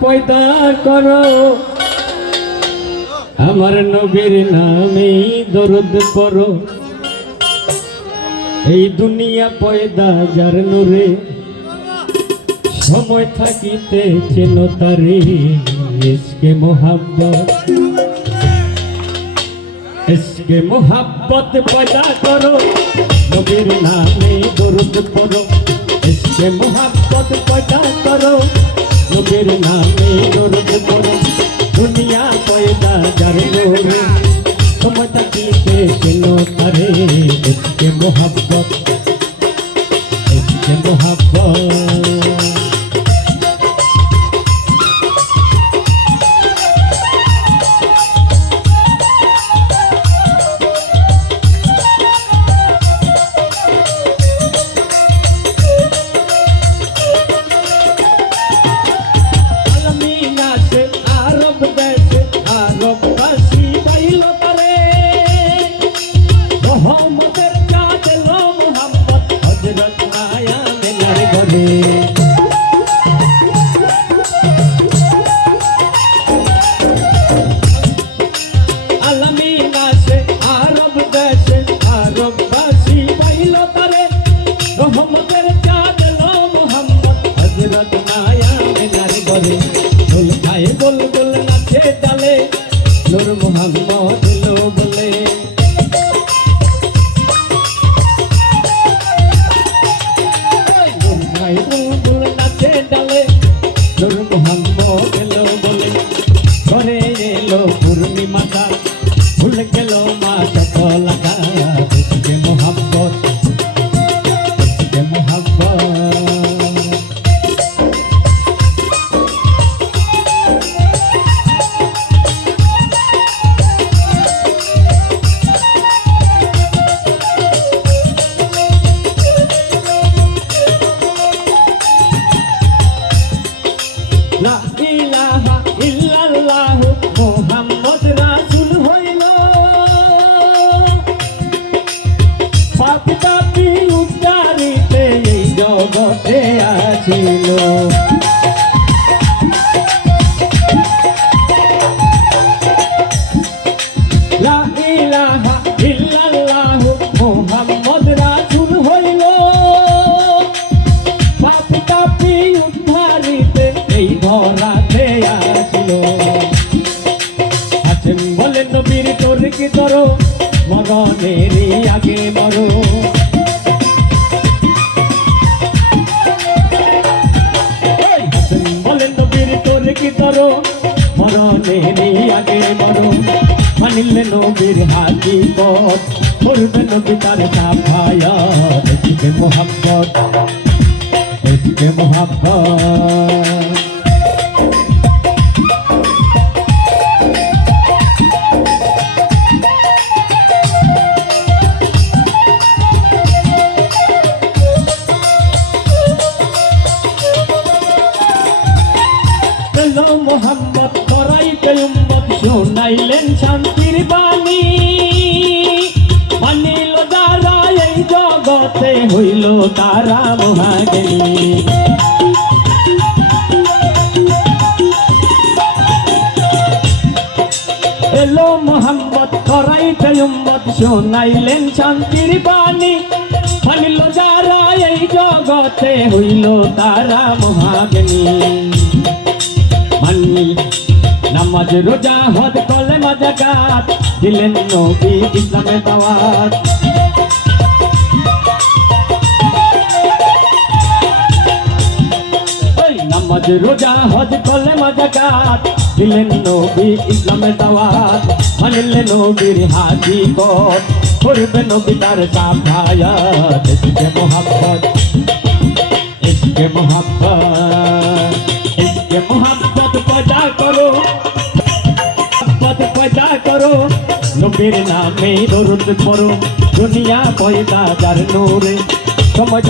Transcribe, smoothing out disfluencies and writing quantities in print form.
পয়দা করো আমার নবীর নামে দরুদ পড়ো এই দুনিয়া পয়দা যার নূরে সময় থাকিতে চেনো তারে ইশকে মোহাব্বত পয়দা করো নবীর নামে দরুদ পড়ো ইশকে মোহাব্বত পয়দা করো নবীর নামে দরুদ পড়ো দুনিয়া পয়দা যার নূরে সময় থাকিতে চেনো তারে ইশকে মোহাব্বত গোল গোল নাচে ডালে নূর মোহাম্মদ লো বলে গোল গোল নাচে ডালে নূর মোহাম্মদ লো বলে ঘরে এলো পূর্ণিমাটা ভুলে গেল মা চপলাকা ইশকে মোহাব্বত লা ইলাহা ইল্লাল্লাহ মুহাম্মদ রাসূল হইল পাপী পাপী উদ্ধারিতে এই জগতে আসিল লা ইলাহা ইল্লাল্লাহ মুহাম্মদ রাসূল হইল পাপী পাপী উদ্ধারিতে এই ধরাতে আসিল আছেন বলে নবীর তোর কি ধরো মরণেরই আগে মরো আছেন বলে নবীর তোর কি ধরো মরণেরই আগে মরো মানিলে নবীর হাকিকত করবে নবী তার সাফায়াত ইশকে মোহাব্বত ইশকে মোহাব্বত মোহাম্মদ করাইতে উম্মত শোনাইলেন শান্তির বাণী মানিল যারা এই জগতে হইল তারা মহাজ্ঞানী এলো মোহাম্মদ করাইতে উম্মত শোনাইলেন শান্তির বাণী মানিল যারা এই জগতে হইল তারা মহাজ্ঞানী নামাজ রোজা হজ কলেমা যাকাত দিলেন নবী ইসলামের দাওয়াত নামাজ রোজা হজ কলেমা যাকাত দিলেন নবী ইসলামের দাওয়াত মানিলেন নবীর হাকিকত করবে নবী তার সাফায়াত ইশকে মোহাব্বত ইশকে মোহাব্বত ইশকে মোহাব্বত পয়দা করো পয়দা করো নবীর নামে দরুদ পড়ো দুনিয়া পয়দা যার নূরে সময়